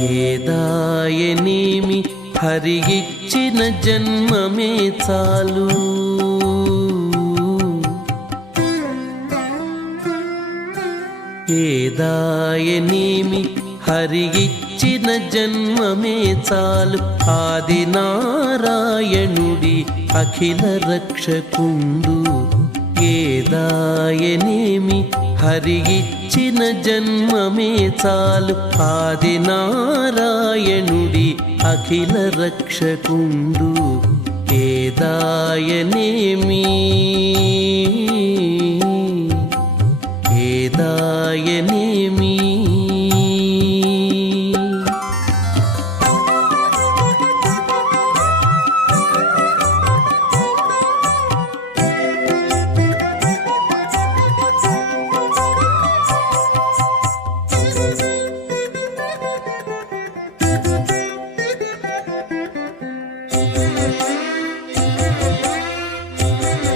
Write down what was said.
ఏదాయనేమి హరిగిచ్చిన జన్మమే చాలు. ఏదాయనేమి హరిగిచ్చిన జన్మమే చాలు. ఆదినారాయణుడి అఖిల రక్షకుండు. ఏదాయనేమి హరిగిచ్చిన జన్మమే చాలు. ఆదినారాయణుడి అఖిల రక్షకుండు. ఏదాయనేమి